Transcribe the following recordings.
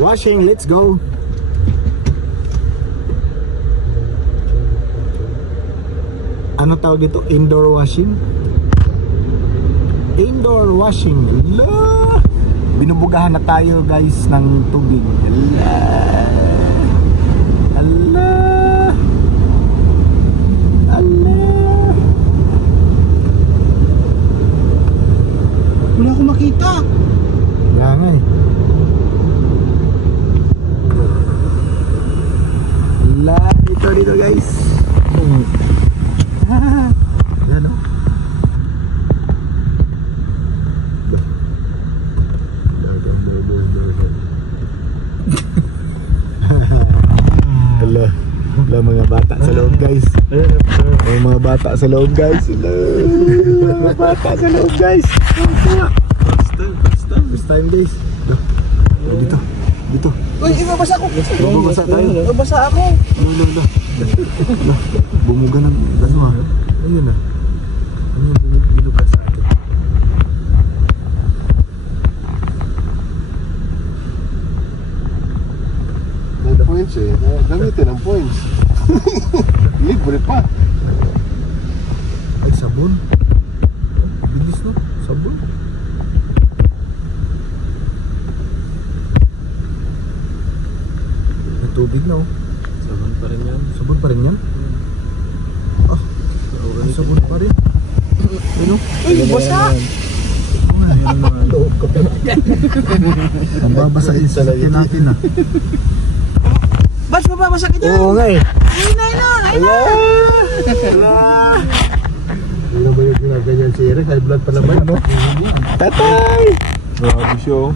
Washing, let's go. Ano tawag dito? Indoor washing? Indoor washing. La! Binubugahan na tayo guys ng tubig. La! Allah! Allah! Wala akong makita. Wala nga eh. La! Dito guys. Yan o. Wala mga bata sa loob guys. May mga bata sa loob guys. Mga bata sa loob guys. First time guys. Dito. Uy, ibabasa ako. Babasa tayo. Ibabasa ako. Bumuga ng ano ah. Ayun ah. Ano yung binuga sa atin? May points eh. Gamitin ang points. Libre pa. Ay, sabon. Bilis no? Sabon. May tubig na oh. Sabon pa rin yan. Sabon pa rin yan? Ah, may sabon pa rin. Ano? Uy, basa. Ang babasain sa lakin natin ah. Bas, mababasa ka dyan. Oo nga eh. Ayun na. Ano ba yung ginaganyan si Eric? High blood pa naman, no? Tatay! Grabe siya oh.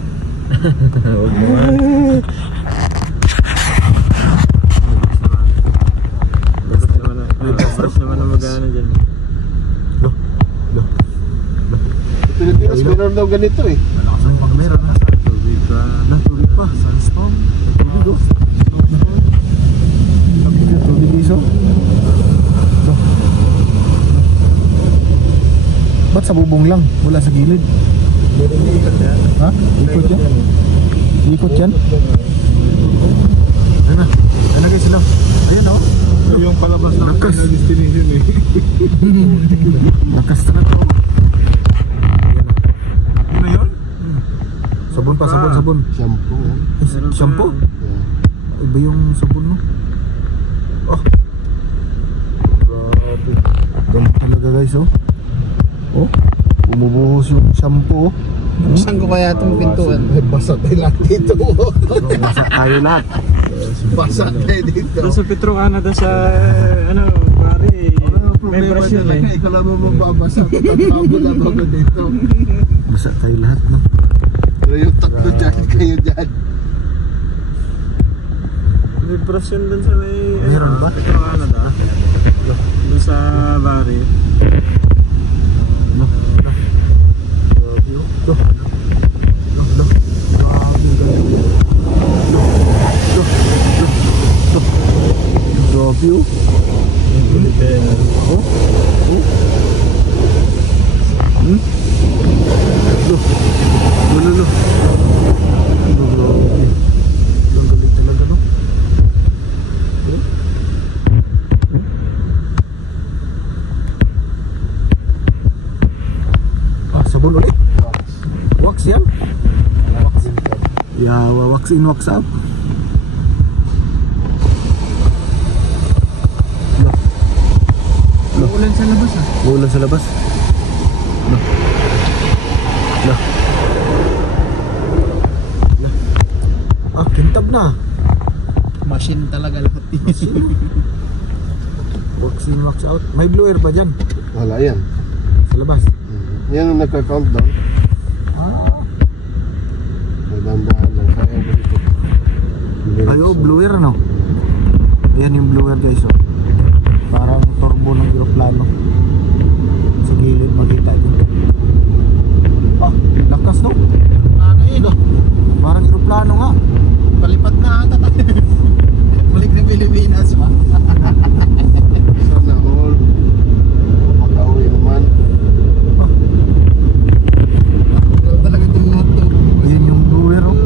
Huwag mo nga. Basta naman na mag-ano dyan. Pilipinas meron daw ganito eh. Malakas ang pag meron ha. Tubig ka. Tubig pa. Sandstorm. Tubig oh. Tubig iso. Ba't sa bubong lang? Wala sa gilid? Ha? Ikot yan? Ikot yan? Ayun na guys, sila. Ayun o. Yung palabas na Lakas. na destination eh. Lakas na to. Ano yun? Sabon pa, sabon. Shampoo. Shampoo? Iba yung sabon no? Oh. Grabe. Ganda talaga guys oh. Oh. Bumubuhos yung shampoo oh. Saan ko kaya itong pintuan? Basa tayo lahat dito. Basa tayo lahat. Basa tayo dito. Doon sa Petro Canada sa ano, pare. May pressure eh. Ikaw lang mo mababasa. Tatabo lang ako dito. Basa tayo lahat no? Pero yung tatlo dyan, kayo dyan. May pressure doon sa may Meron ba? Petro Canada. Doon sa Bari. No. Grabe oh. Ang galing talaga no. Sabon ulit. Wax yan. Yeah, wax in, wax out. Ulan sa labas ah. Ulan sa labas. Ah, kintab na. Machine talaga lahat yun. Wax in, wax out. May blower pa dyan. Wala yan. Sa labas. Yan ang nagka-countdown. Ah. Magandaan lang. Kaya ba dito? Ayo, blower ano? Ayan yung blower guys oh. Parang turbo ng aeroplano. Sa gilid makita dito. Ah, lakas no? Ano yun oh? Parang aeroplano nga. Palipat na ata tayo. Balik na Pilipinas ba? Sana all. Makauwi naman. Talaga itong lahat to. Ayan yung blower oh.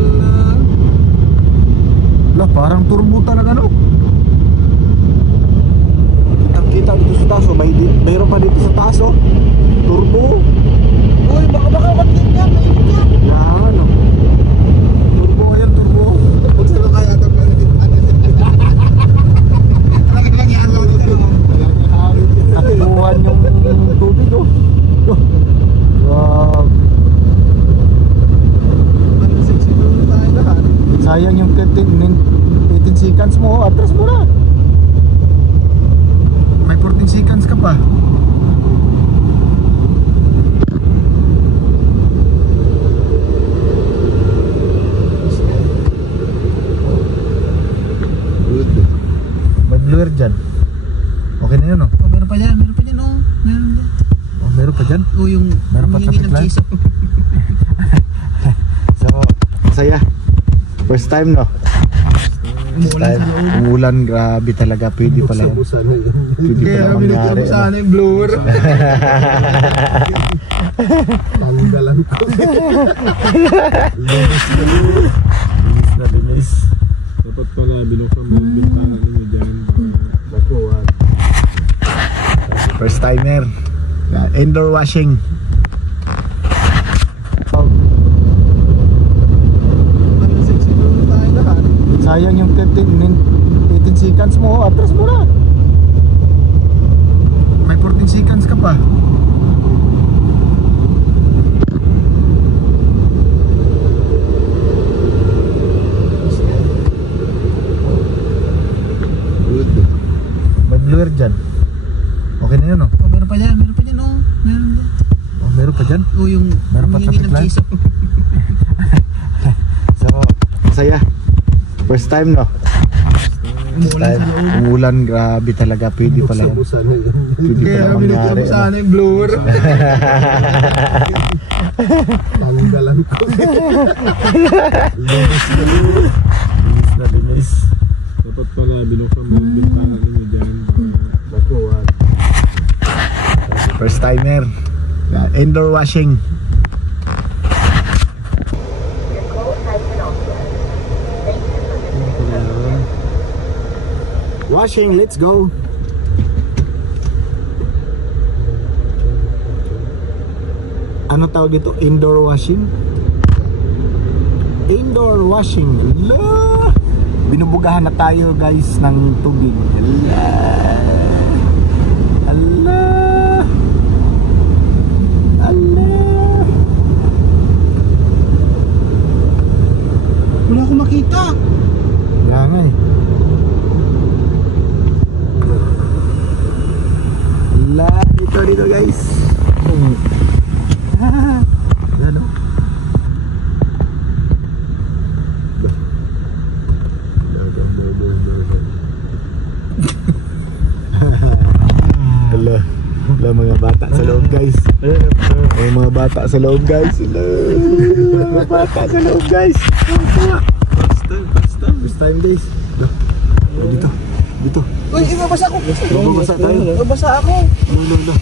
atras mo na. May 14 seconds ka pa. Good. May blur dyan. Okay na yun, oh. Oh, meron pa dyan, oh. Meron dyan. Oh, meron pa dyan. Oh, yung Meron pa humingi traffic ng light? piso. So, saya. First time, no? Umuulan sa loob. Umulan, grabe talaga. Pwede pala. Buksan mo yun. Pwede pala mangyari. Sana yung blower. Tanggalan ko. Linis na linis. Dapat pala binuksan mo yung bintana ninyo dyan. Naku, wag. First timer. Indoor washing. Sayang yung 18 seconds mo. Atras mo na. May 14 seconds ka pa. Good. May blur dyan. Okay na yun, oh. Oh, meron pa dyan, oh. Meron dyan. Oh, meron pa dyan. Oh, yung Meron pa humingi traffic ng light? piso. So, saya. First time, no? Umuulan sa loob. Umulan, grabe talaga. Pwede pala. Buksan mo yun. Pwede pala mangyari. Sana yung blower. Tanggalan ko. Linis na linis. Dapat pala binuksan mo yung bintana ninyo dyan. Naku, wag. First timer. Indoor washing. Washing, let's go. Ano tawag dito? Indoor washing? Indoor washing. La! Binubugahan na tayo, guys, ng tubig. La! Allah! Allah! Wala akong makita. Wala nga eh. La! Dito guys. Wala no? Wala mga bata sa loob, guys. May mga bata sa loob, guys. Mga bata sa loob, guys. First time, guys. Dito. Uy, ibabasa ako. Babasa tayo. Ibabasa ako. Lo.